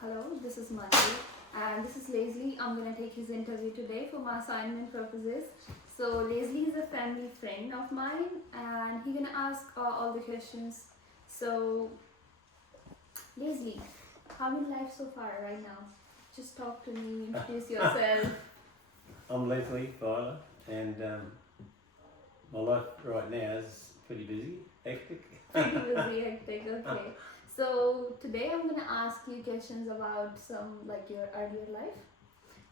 Hello, this is Manju and this is Leslie. I'm gonna take his interview today for my assignment purposes. So Leslie is a family friend of mine and he's gonna ask all the questions. So Leslie, how is life so far right now? Just talk to me, introduce yourself. I'm Leslie Fowler, and my life right now is pretty busy, hectic. Pretty busy, hectic, okay. So today I'm gonna ask you questions about some like your earlier life.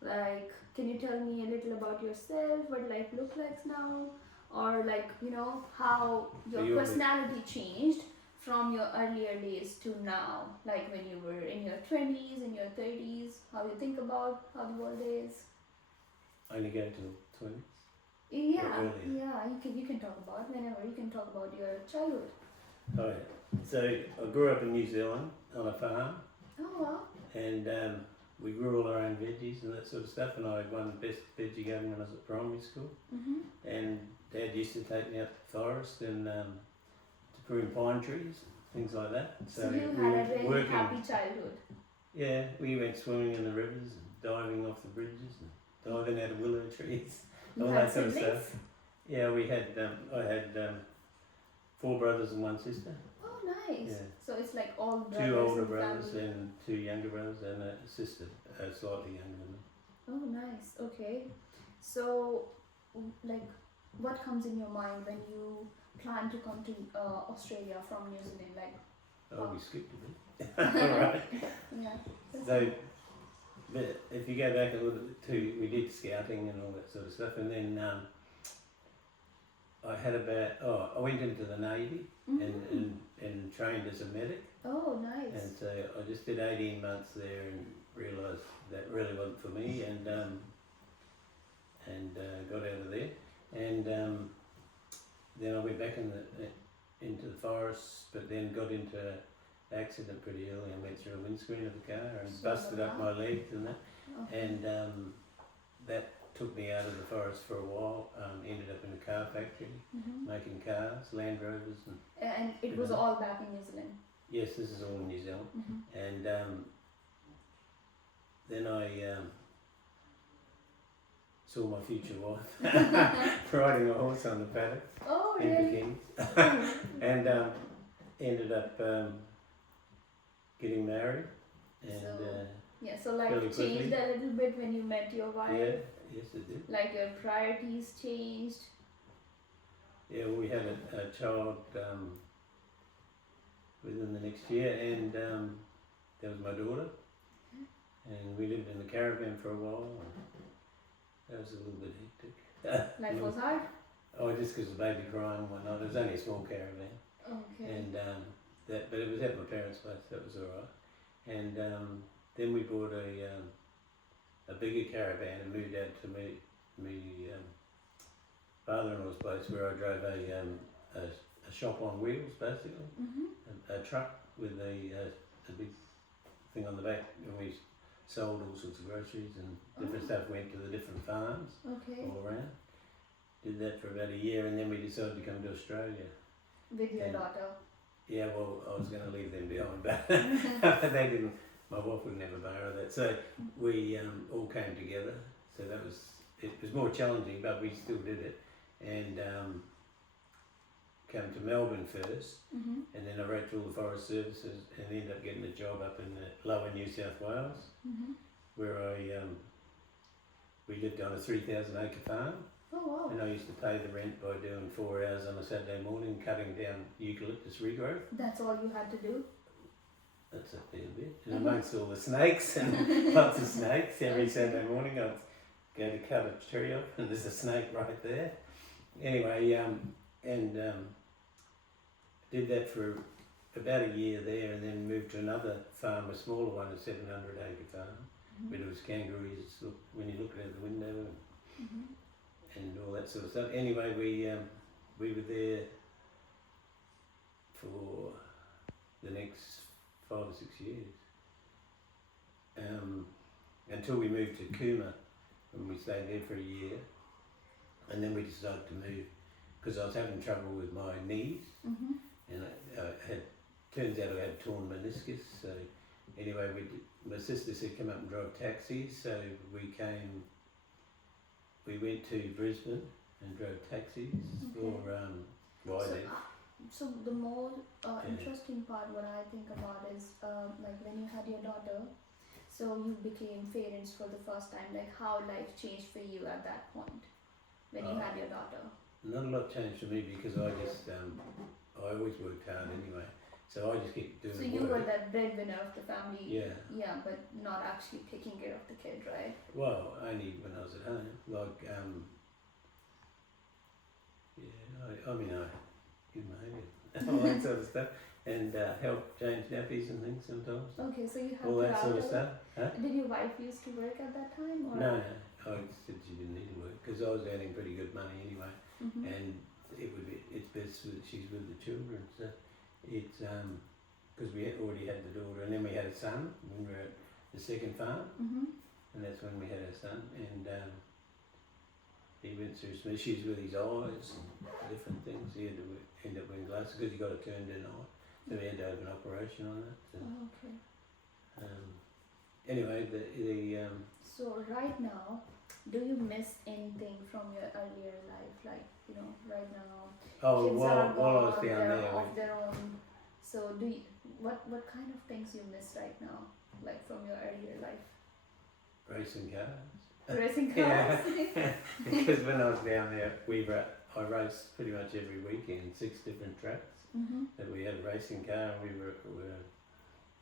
Like, can you tell me a little about yourself, what life looks like now, or like how So your you're personality changed from your earlier days to now, like when you were in your 20s, in your 30s, how you think about how the world is. only go to 20s. Yeah, Earlier. yeah, you can talk about whenever you can talk about your childhood. Oh yeah. So I grew up in New Zealand on a farm, Oh wow. and we grew all our own veggies and that sort of stuff. And I won best veggie garden when I was at primary school. Mhm. And Dad used to take me out to the forest and to prune pine trees, things like that. So you we had were a really working. happy childhood. Yeah, we went swimming in the rivers and diving off the bridges and diving out of willow trees, You all had that sort of siblings? stuff. Yeah, we had. I had 4 brothers and 1 sister. Oh nice. Yeah. So it's like all brothers 2 older in brothers family. and 2 younger brothers and a sister, slightly younger than me. Oh, nice. Okay. So, like, what comes in your mind when you plan to come to Australia from New Zealand? Like, Oh, we skipped a bit. All right. yeah. So, but if you go back a little bit too, we did scouting and all that sort of stuff, and then I went into the Navy and trained as a medic. Oh, nice. And so I just did 18 months there and realised that really wasn't for me, and got out of there. And then I went back into the forest, but then got into an accident pretty early. I went through a windscreen of the car and So busted up my legs and that. Okay. And that took me out of the forest for a while. Ended up in a car factory Mhm. making cars, Land Rovers, and And it was all back in New Zealand. yes, this is all in New Zealand. Mhm. And then I saw my future wife riding a horse on the paddock Oh, in really? bikini, and ended up getting married. And So- Yeah, so life Really changed quickly. a little bit when you met your wife. yeah, yes, it did. Like your priorities changed. Yeah, well, we had a child within the next year, and that was my daughter. And we lived in the caravan for a while. And that was a little bit hectic. Life was hard. Oh, just because the baby crying and whatnot. It was only a small caravan, Okay. and but it was at my parents' place. That was all right. And then we bought a bigger caravan and moved out to me father-in-law's place, where I drove a shop on wheels, basically, Mhm. a truck with a big thing on the back, and we sold all sorts of groceries and different stuff. Went to the different farms Okay. all around. Did that for about a year, and then we decided to come to Australia. With your And- daughter. Yeah, well, I was going to leave them behind, but they didn't. My wife would never borrow that, so we all came together. So it was more challenging, but we still did it, and came to Melbourne first, Mhm. and then I wrote to all the forest services and ended up getting a job up in lower New South Wales, Mhm. where we lived on a 3,000 acre farm. Oh wow. And I used to pay the rent by doing 4 hours on a Saturday morning cutting down eucalyptus regrowth. That's all you had to do. That's a fair bit. And amongst all the snakes and lots of snakes, every Saturday morning I'd go to cut a tree up and there's a snake right there. Anyway, did that for about a year there, and then moved to another farm, a smaller one, a 700 acre farm, where there was kangaroos when you looked out the window. Mhm. And all that sort of stuff. Anyway, we were there for the next 5 or 6 years, until we moved to Cooma, and we stayed there for a year, and then we decided to move because I was having trouble with my knees, Mhm. and turns out I had torn meniscus, so anyway, my sister said come up and drive taxis, so we went to Brisbane and drove taxis for Wylie. So the more Yeah. interesting part, what I think about is like when you had your daughter, so you became parents for the first time. Like how life changed for you at that point when you had your daughter. Not a lot changed for me because I just I always worked hard anyway, so I just kept doing So you work. were that breadwinner of the family. Yeah. Yeah, but not actually taking care of the kid, right? Well, only when I was at home. Like yeah, I mean I give my hand, all that sort of stuff, and help change nappies and things sometimes. Okay, so you had All to that sort of stuff. Huh? Did your wife used to work at that time? Or? No, I said she didn't need to work because I was earning pretty good money anyway, and it's best that she's with the children. So it's because we already had the daughter, and then we had a son when we were at the second farm, and that's when we had our son, and he went through some issues with his eyes and different things. He had to end up wearing glasses because he got a turned in eye, so we had to have an operation on it. So, okay. Anyway, the So right now, do you miss anything from your earlier life? Like, you know, right now, oh, kids while are I was gone, down they're there, off their own. So do you, what kind of things you miss right now, like from your earlier life? racing cars. Racing cars. Yeah, because when I was down there, I raced pretty much every weekend, 6 different tracks. That we had a racing car, and we were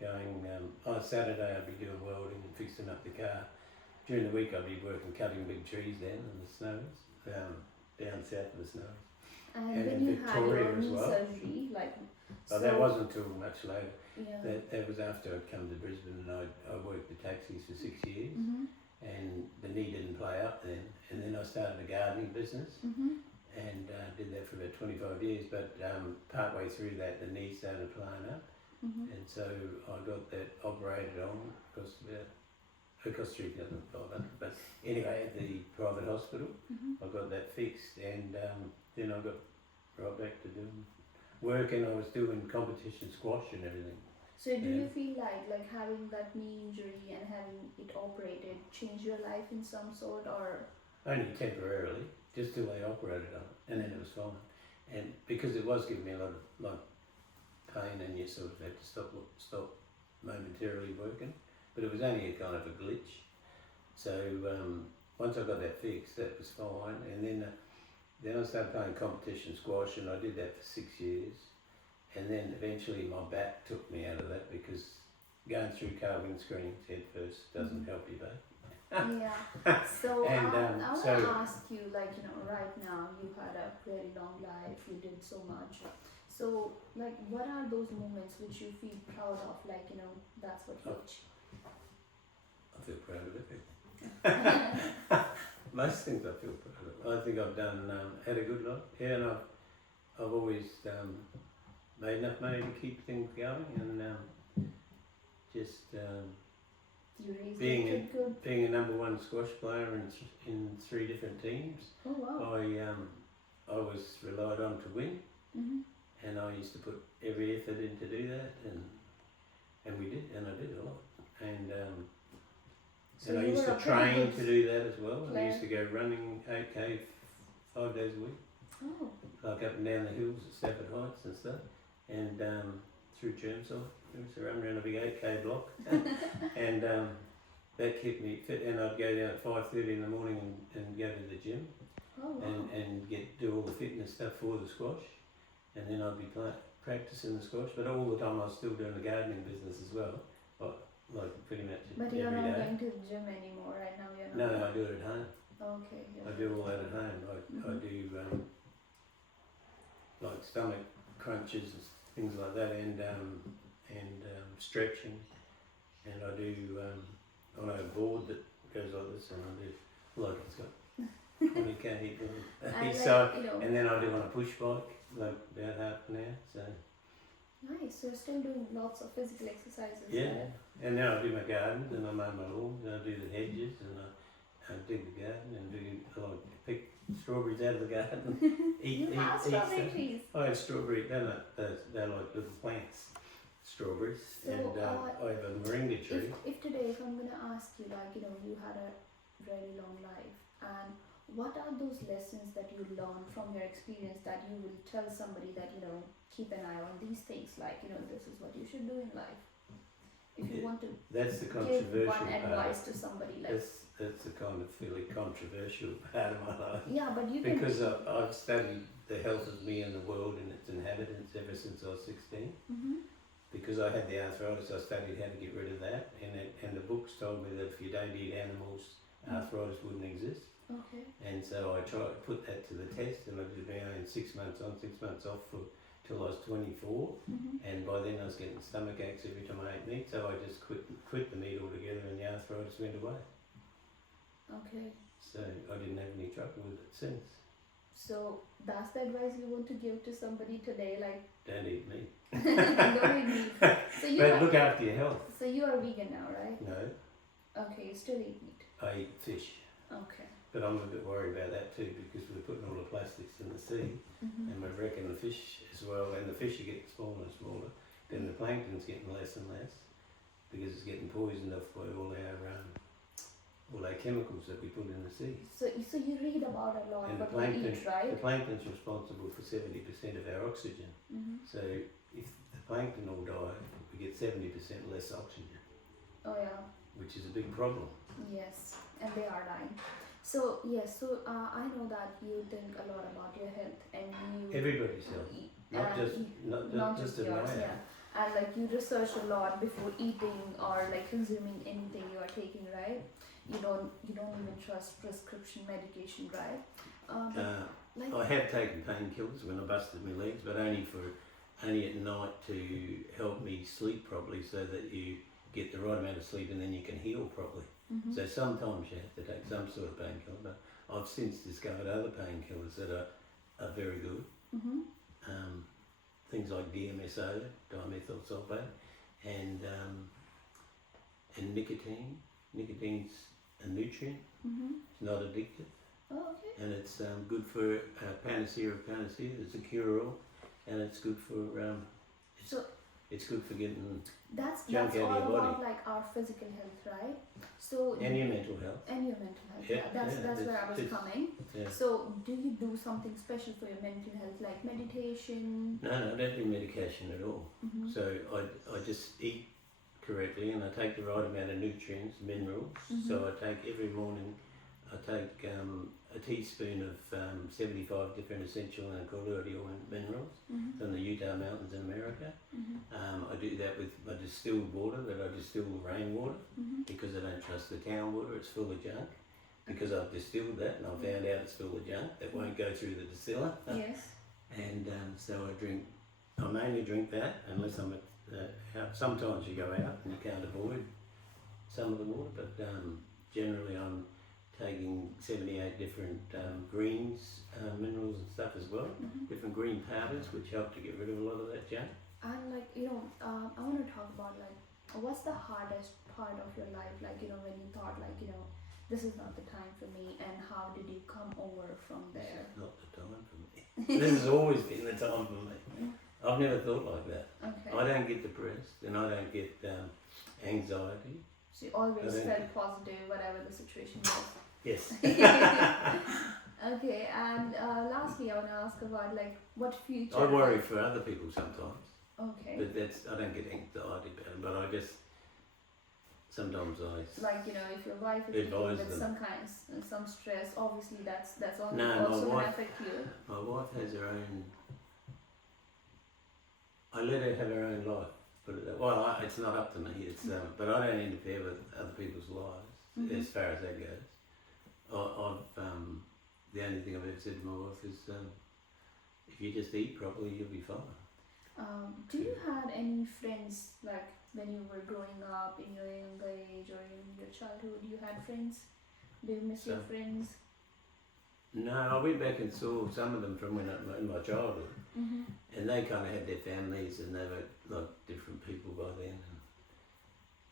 going. On Saturday, I'd be doing welding and fixing up the car. During the week, I'd be working cutting big trees down in the snows, down south of the snows. And And when in you had Victoria your as knee well. surgery, like, But that wasn't until much later. yeah. That was after I'd come to Brisbane, and I worked the taxis for 6 years. And the knee didn't play up then, and then I started a gardening business and did that for about 25 years, but partway through that the knee started playing up, and so I got that operated on. It cost $3,500, but anyway at the private hospital I got that fixed, and then I got right back to doing work, and I was doing competition squash and everything. So do you feel like having that knee injury and having it operated changed your life in some sort, or? Only temporarily, just till they operated on it, and then it was fine. And because it was giving me a lot of pain, and you sort of had to stop momentarily working, but it was only a kind of a glitch. So once I got that fixed, that was fine, and then I started playing competition squash, and I did that for 6 years. And then eventually my back took me out of that, because going through car windscreens head first doesn't help you, babe. Yeah. So And, I want so- to ask you, like, you know, right now you had a very long life, you did so much. So, like, what are those moments which you feel proud of? Like, you know, that's what you achieved. I feel proud of everything. Most things I feel proud of. I think I've done, had a good life. Yeah, and I've always made enough money to keep things going, and just You raised being your kid good. being a number 1 squash player in 3 different teams. Oh wow. I was relied on to win, and I used to put every effort in to do that, and we did, and I did a lot, and So and I you used were to a train pretty to good do that as well. And I player. used to go running 8k 5 days a week, Oh. like up and down the hills at Stafford Heights and stuff, and through Chermside. I used to run around a big 8k block, and that kept me fit. And I'd go down at 5:30 in the morning and go to the gym, Oh wow. and do all the fitness stuff for the squash, and then I'd be practicing the squash. But all the time I was still doing the gardening business as well, like pretty much But every you're not day. going to the gym anymore right now. You're No, not. no, I do it at home. Okay. I do all that at home. I do like stomach crunches and things like that, and stretching, and I do on a board that goes like this, and I do like it's got when you can't hit them. And So like, you know, and then I do on a push bike like about half an hour. So nice. So you're still doing lots of physical exercises. yeah, Right? and then I do my garden, and I mow my lawn, and I do the hedges, and I dig the garden, and pick strawberries out of the garden. You have strawberry trees. I had strawberry, they're like little plants, strawberries, So, and I have a moringa tree. if today, if I'm gonna ask you, like, you had a very long life, and what are those lessons that you learned from your experience that you will tell somebody that, keep an eye on these things, like, this is what you should do in life? If you Yeah, want to That's the give controversial one part. advice to somebody, like, That's the kind of fairly controversial part of my life. yeah, but you can. Because I've studied the health of me and the world and its inhabitants ever since I was 16. Mhm. Because I had the arthritis, I studied how to get rid of that, and the books told me that if you don't eat animals, arthritis wouldn't exist. Okay. And so I tried to put that to the test, and I did my own 6 months on, 6 months off till I was 24. Mhm. And by then I was getting stomach aches every time I ate meat, so I just quit the meat altogether, and the arthritis went away. Okay. So I didn't have any trouble with it since. So that's the advice you want to give to somebody today, like, Don't eat meat. don't eat meat. So you But are, look after your health. so you are vegan now, right? No, Okay, you still eat meat. I eat fish. Okay. But I'm a bit worried about that too, because we're putting all the plastics in the sea, Mhm. and we're wrecking the fish as well, and the fish are getting smaller and smaller, then the plankton's getting less and less, because it's getting poisoned off by all our chemicals that we put in the sea. So you read about a lot, And the but you eat, the right? plankton's responsible for 70% of our oxygen. Mhm. So if the plankton all die, we get 70% less oxygen, Oh yeah. which is a big problem. Yes, and they are dying. So yes, so I know that you think a lot about your health, and you Everybody's health, eat, not and just eat- not not just just in my yours, yeah. And like you research a lot before eating or like consuming anything you are taking, right? You don't even trust prescription medication, right? But like I have taken painkillers when I busted my legs, but only at night to help me sleep properly, so that you get the right amount of sleep and then you can heal properly. mhm. So sometimes you have to take some sort of painkiller, but I've since discovered other painkillers that are very good. Mhm. Things like DMSO, dimethyl sulfate, and nicotine. Nicotine's a nutrient. Mhm. It's not addictive, Oh, okay. and it's good for panacea of panacea. It's a cure-all, and it's good for So it's good for getting that's junk all out of your about body like our physical health, right? So and your mental health. and your mental health. Yeah, Yeah, that's where I was it's- coming. Yeah. So do you do something special for your mental health, like meditation? No, I don't do medication at all. Mhm. So I just eat correctly, and I take the right amount of nutrients, minerals. So I take every morning, I take a teaspoon of 75 different essential and quality oil minerals Mhm. from the Utah Mountains in America. Mhm. I do that with my distilled water, that I distill rainwater, Mhm. because I don't trust the town water, it's full of junk. Because I've distilled that and I found out it's full of junk that won't go through the distiller. Yes. And so I mainly drink that unless I'm out. Sometimes you go out and you can't avoid some of the water, but generally I'm taking 78 different greens, minerals and stuff as well, Mhm. different green powders which help to get rid of a lot of that junk. And like I want to talk about like what's the hardest part of your life, like when you thought like this is not the time for me, and how did you come over from there? Not the time for me. This has always been the time for me. I've never thought like that. Okay. I don't get depressed and I don't get anxiety. So you always I don't- felt positive, whatever the situation was. Yes. Okay, and lastly, I want to ask about like what future. I worry for other people sometimes, Okay. but I don't get anxiety about it, but I just, sometimes Like if your wife is dealing Advise with them. some stress, obviously that's No, my also gonna wife- affect you. my wife has her own, I let her have her own life, it's not up to me, it's, but I don't interfere with other people's lives, Mhm. as far as that goes. The only thing I've ever said to my wife is, if you just eat properly, you'll be fine. Do you had any friends like when you were growing up in your younger age or in your childhood? You had friends? Do you miss your So- friends? No, I went back and saw some of them from in my childhood, Mm-hmm. and they kind of had their families, and they were like different people by then. And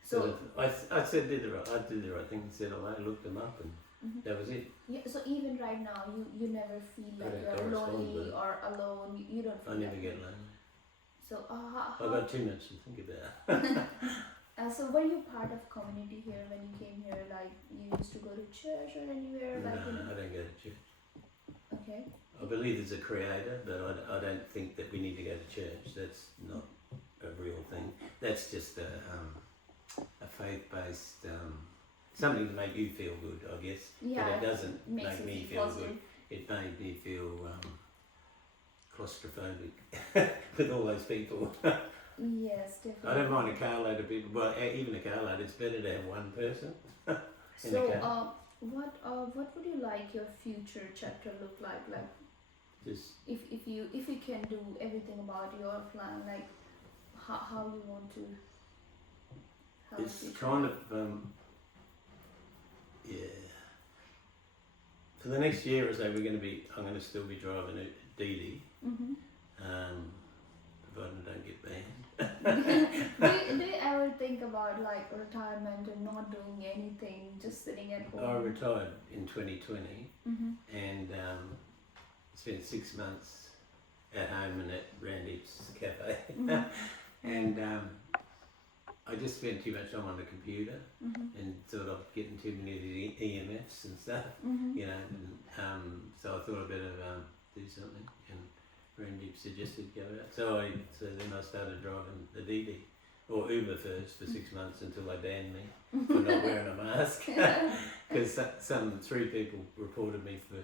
So I said I did the right thing, and said hello, looked them up, and mhm. that was it. Yeah. So even right now, you never feel I like don't you're correspond lonely with- or alone. You don't I feel never that get way. lonely. So So, I've got 2 minutes to think about. so were you part of community here when you came here? Like you used to go to church or anywhere? No, Like I don't go to church. Okay. I believe there's a creator, but I don't think that we need to go to church. That's not a real thing. That's just a faith-based something to make you feel good, I guess. Yeah. But it doesn't Makes make you me feel feel positive. good. It made me feel claustrophobic with all those people. Yes, definitely. I don't mind a car load of people. Well, even a car load, it's better to have one person in So, a car. what would you like your future chapter look like? Like, Just if you can do everything about your plan, like how you want to have a it's future. kind of yeah. For the next year or so, I'm going to still be driving a DD, Mm-hmm. provided I don't get banned. do you ever think about like retirement and not doing anything, just sitting at home? I retired in 2020 Mm-hmm. and spent 6 months at home and at Randy's cafe, Mm-hmm. and I just spent too much time on the computer Mm-hmm. and sort of getting too many of the EMFs and stuff, Mm-hmm. you know. And, so I thought I'd better do something, and Randy suggested go out. So then I started driving the DD or Uber first for 6 months until they banned me for not wearing a mask. Because some 3 people reported me for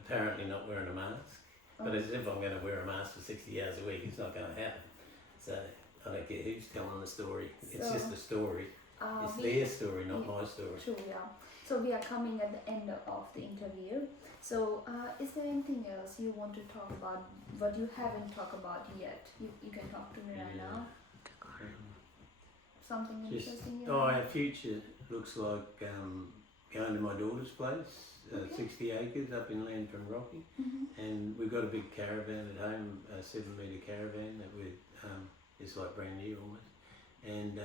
apparently not wearing a mask. But as if I'm going to wear a mask for 60 hours a week, it's not going to happen. So I don't care who's telling the story. It's So, just a story. It's their story, not my story. True, yeah. So we are coming at the end of the interview. So is there anything else you want to talk about, what you haven't talked about yet? You can talk to me right Yeah. now. Something Just- interesting you Oh, know? our future looks like going to my daughter's place, Okay. 60 acres up in Lantern Rocky. Mm-hmm. And we've got a big caravan at home, a 7-metre caravan that it's like brand new almost. And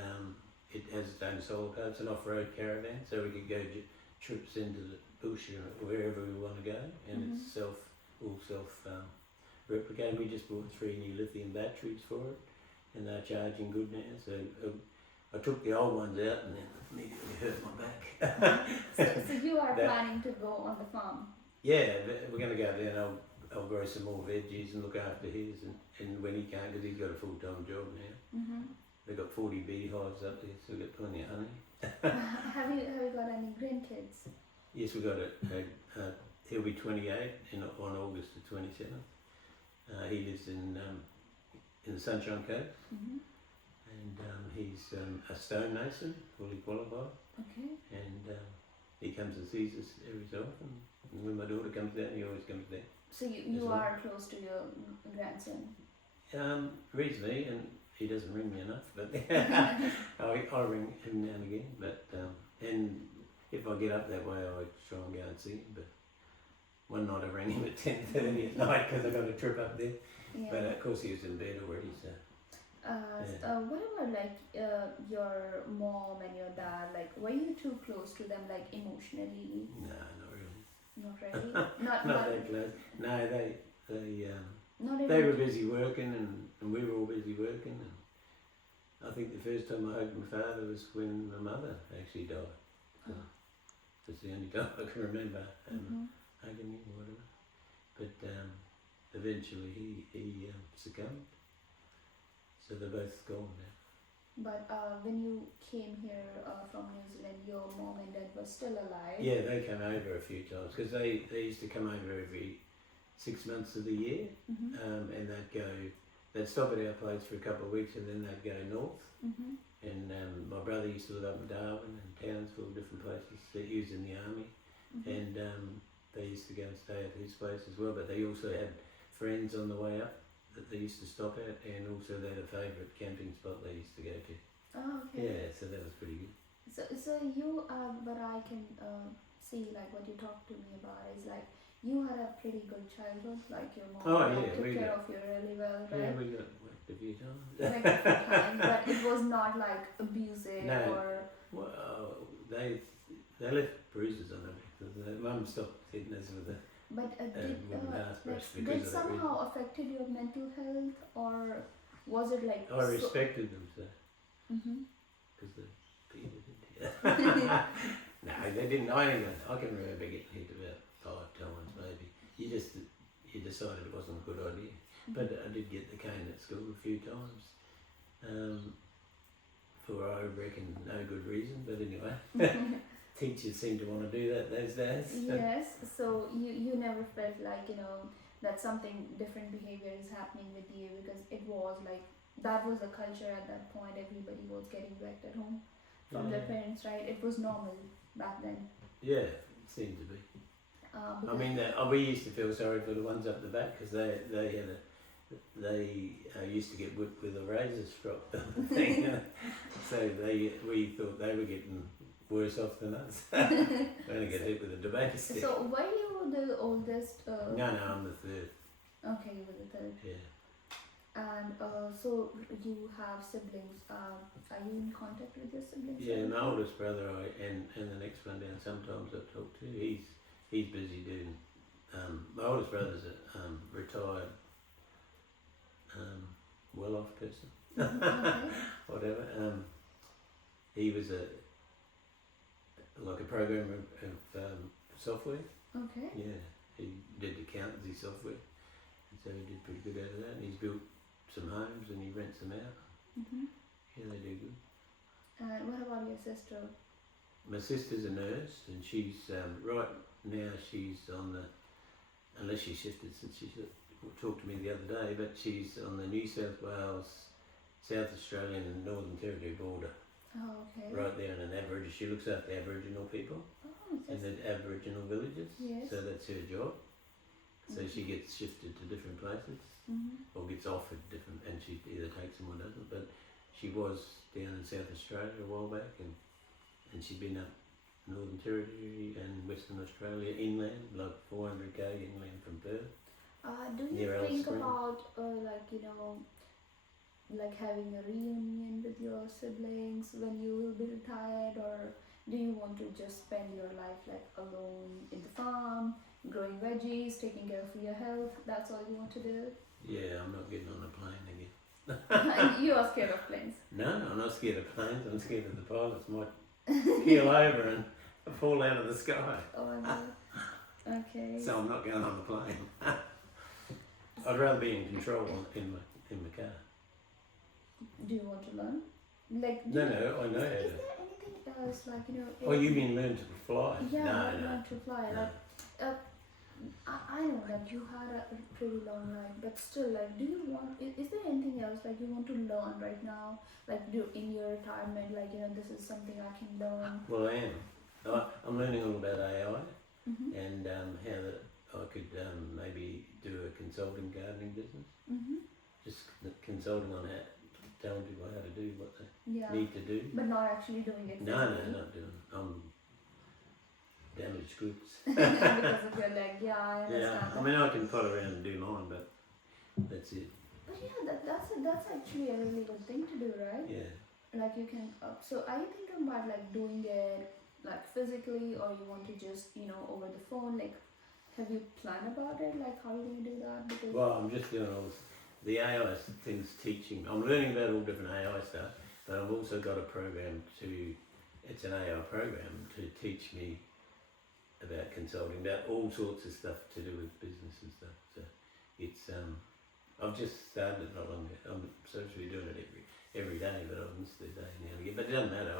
it has its own solar car. It's an off-road caravan, so we could go trips into the bush or wherever we want to go. And it's all self-replicating. We just bought 3 new lithium batteries for it, and they're charging good now. So I took the old ones out and then immediately hurt my back. So you are planning to go on the farm? Yeah, we're going to go there and I'll grow some more veggies and look after his. And when he can't, because he's got a full-time job now. Mm-hmm. They've got 40 beehives up there, so we've got plenty of honey. Have you got any grandkids? Yes, we've got he'll be 28 on August the 27th. He lives in the Sunshine Coast, Mm-hmm. and he's a stonemason, fully qualified. Okay. And he comes and sees us every so often. And when my daughter comes down, he always comes down. So you well. are close to your grandson? Reasonably, and he doesn't ring me enough, but I ring him now and again. But and if I get up that way, I try and go and see him. But one night I rang him at 10:30 at night because I got a trip up there. Yeah. But of course he was in bed already. So What about like your mom and your dad? Like, were you too close to them, like emotionally? no, not really. Not really. Not Not that close. No, they Not they were even. busy working, and we were all busy working. And I think the first time I hugged my father was when my mother actually died. So it's the only time I can remember hugging him or whatever. But eventually he succumbed. So they're both gone now. But when you came here from New Zealand, your mom and dad were still alive. Yeah, they came over a few times because they used to come over every 6 months of the year, Mm-hmm. and they'd stop at our place for a couple of weeks and then they'd go north. Mm-hmm. And my brother used to live up in Darwin and Townsville, different places that he was in the army, Mm-hmm. and they used to go and stay at his place as well. But they also had friends on the way up that they used to stop at, and also they had a favourite camping spot they used to go to. Oh, okay. Yeah, so that was pretty good. So you what I can see, like what you talked to me about is like you had a pretty good childhood, like your mom Oh, yeah, took we care got- of you really well, Yeah, right? we got whacked a few times. Like a few times, but it was not like abusive No. or. Well, they left bruises on them because mum stopped hitting us with a But wooden bath brush like, because did of that reason. somehow affected your mental health or Was it like I respected them, so, Mm-hmm. because the people did. No, they didn't. I can remember getting hit about 5 times maybe. You decided it wasn't a good idea. But I did get the cane at school a few times. For I reckon no good reason, but anyway. Teachers seem to want to do that those days. Yes, so you never felt like, that something different behavior is happening with you, because it was like that was the culture at that point. Everybody was getting wrecked at home from their parents, right? It was normal back then. Yeah, it seemed to be. I Because mean, we used to feel sorry for the ones up the back because they used to get whipped with a razor strop thing. So we thought they were getting worse off than us. They only get hit with a debate stick. so were you the oldest? No, I'm the third. Okay, you were the third. Yeah. And so you have siblings. Are you in contact with your siblings? Yeah, my oldest brother and the next one down sometimes I talk to. He's busy doing. My oldest brother's a retired, well-off person. Okay. Whatever. He was a programmer of software. Okay. Yeah, he did accountancy software, and so he did pretty good out of that. And he's built some homes and he rents them out. Yeah, they do good. And what about your sister? My sister's a nurse, and she's right now she's on the, unless she shifted since she talked to me the other day, but she's on the New South Wales, South Australian and Northern Territory border. Oh, okay. Right there in an Aboriginal, she looks after Aboriginal people Oh, in the Aboriginal villages. Yes. So that's her job. So she gets shifted to different places, or gets offered different, and she either takes them or doesn't. But she was down in South Australia a while back, and she'd been up Northern Territory and Western Australia inland, like 400k inland from Perth. Do you Near Alice think Springs. about like having a reunion with your siblings when you will be retired, or do you want to just spend your life like alone in the farm, growing veggies, taking care of your health? That's all you want to do? Yeah, I'm not getting on a plane again. You are scared of planes. No, I'm not scared of planes. I'm scared of the pilots might keel over and fall out of the sky. Oh my god. Okay. So I'm not going on the plane. I'd rather be in control in my car. Do you want to learn? Like No, I know how Is to. there anything else like Oh, you mean learn to fly? Yeah, No. learn to fly. No. Like I know that you had a pretty long ride, but still, like, do you want? Is there anything else like you want to learn right now? Like, do in your retirement, like this is something I can learn. Well, I am. I'm learning all about AI Mhm. and how that I could maybe do a consulting gardening business. Mhm. Just consulting on how, telling people how to do what they Yeah. need to do. But not actually doing it. No, physically. not doing. I'm damaged goods. Because of your leg. Yeah, I understand. Yeah, I that. mean I can pot around and do mine, but that's it. But yeah, that's actually a really good thing to do, right? Yeah. Like you can. So are you thinking about like doing it like physically, or you want to just over the phone? Like, have you planned about it? Like, how are you going to do that? Because Well, I'm just doing all this, the AI things teaching. I'm learning about all different AI stuff, but I've also got a program it's an AI program to teach me about consulting, about all sorts of stuff to do with business and stuff. So it's, I've just started it not long ago. I'm supposed to be doing it every day, but I've missed the day now and again. But it doesn't matter,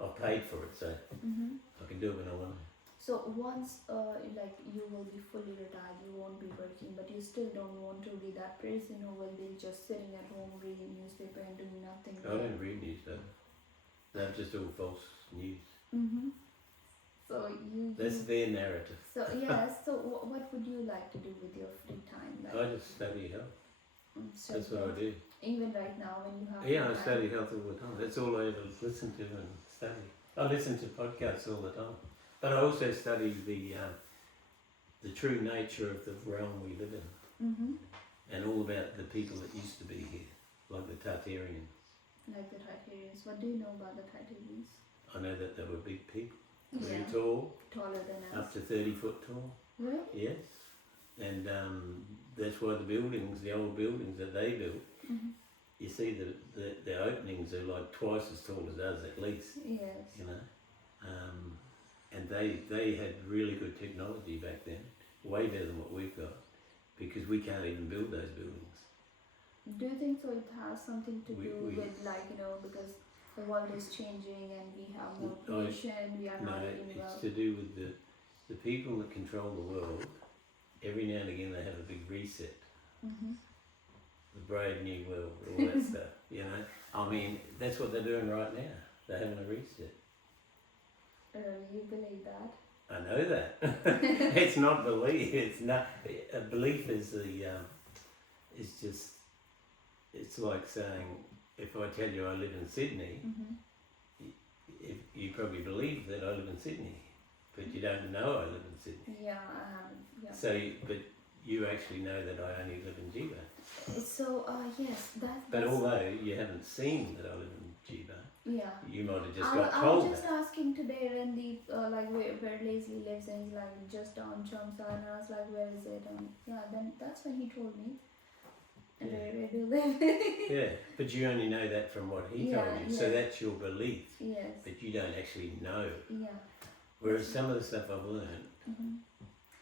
I've paid for it, so I can do it when I want. So once like you will be fully retired, you won't be working, but you still don't want to be that person who will be just sitting at home reading newspaper and doing nothing. I don't read news though. That's just all false news. So you. That's their narrative. So yes. So what would you like to do with your free time? Like, I just study health. so That's what I do. Even right now, when you have. Yeah, I free time. study health all the time. That's all I ever listen to and study. I listen to podcasts all the time. But I also study the true nature of the realm we live in, and all about the people that used to be here, like the Tartarians. Like the Tartarians. What do you know about the Tartarians? I know that they were big people, very Yeah. tall, Taller than us. up to 30 foot tall. Really? Yes, and that's why the old buildings that they built, you see the openings are like twice as tall as us at least, Yes. you know. And they had really good technology back then, way better than what we've got, because we can't even build those buildings. Do you think so? It has something to We- do we- with, like, because the world is changing and we have more I- pollution. We are No, not eating well. it's to do with the people that control the world. Every now and again they have a big reset, Mm-hmm. the brave new world, all that stuff. You know, I mean, that's what they're doing right now. They're having a reset. You believe that? I know that. It's not belief. It's not a belief. Is just. It's like saying, if I tell you I live in Sydney, Mm-hmm. if you probably believe that I live in Sydney, but you don't know I live in Sydney. Yeah, I have. Yeah. So, but you actually know that I only live in Jiba. So, yes, But that's although you haven't seen that I live in Jiba, yeah. you might have just I got was told just that. asking today when the like where Leslie lives, and he's like just down Chamsa, and I was like, where is it? And yeah, then that's when he told me. And Yeah. where do you live? Yeah, but you only know that from what he told Yeah, you. So yeah. that's your belief, Yes. but you don't actually know. Yeah. Whereas some of the stuff I've learned, Mm-hmm.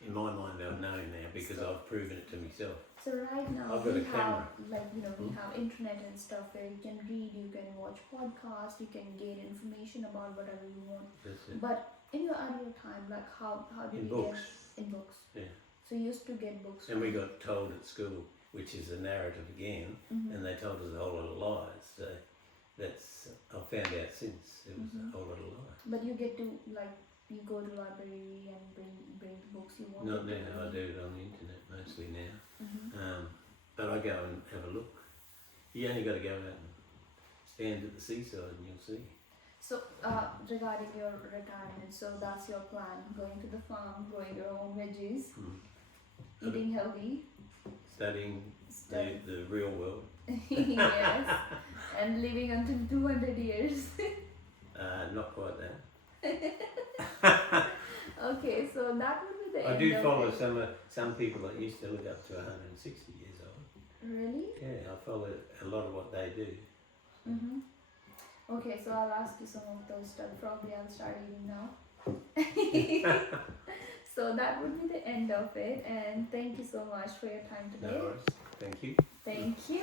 in my mind I know now because I've proven it to myself. So right now I've got we a camera. have we have internet and stuff where you can read, you can watch podcasts, you can gain information about whatever you want. That's it. But in your earlier time, like how did In you books. get in books? Yeah. So you used to get books. And we got told at school, which is a narrative again, Mm-hmm. and they told us a whole lot of lies. So that's, I've found out since it was Mhm. a whole lot of lies. But you get to you go to library and bring the books you want. Not now, I do it on the internet mostly now. Mm-hmm. But I go and have a look. You only got to go out and stand at the seaside and you'll see. So regarding your retirement, so that's your plan: going to the farm, growing your own veggies, eating healthy, Studying study. the real world. Yes, and living until 200 years. Not quite that. Okay, so that would be the I end do of follow it. some people that used to live up to 160 years old. Really? Yeah, I follow a lot of what they do. Mm-hmm. Okay, so I'll ask you some of those stuff. Probably I'll start eating now. So that would be the end of it, and thank you so much for your time No today. worries. Thank you. Thank you.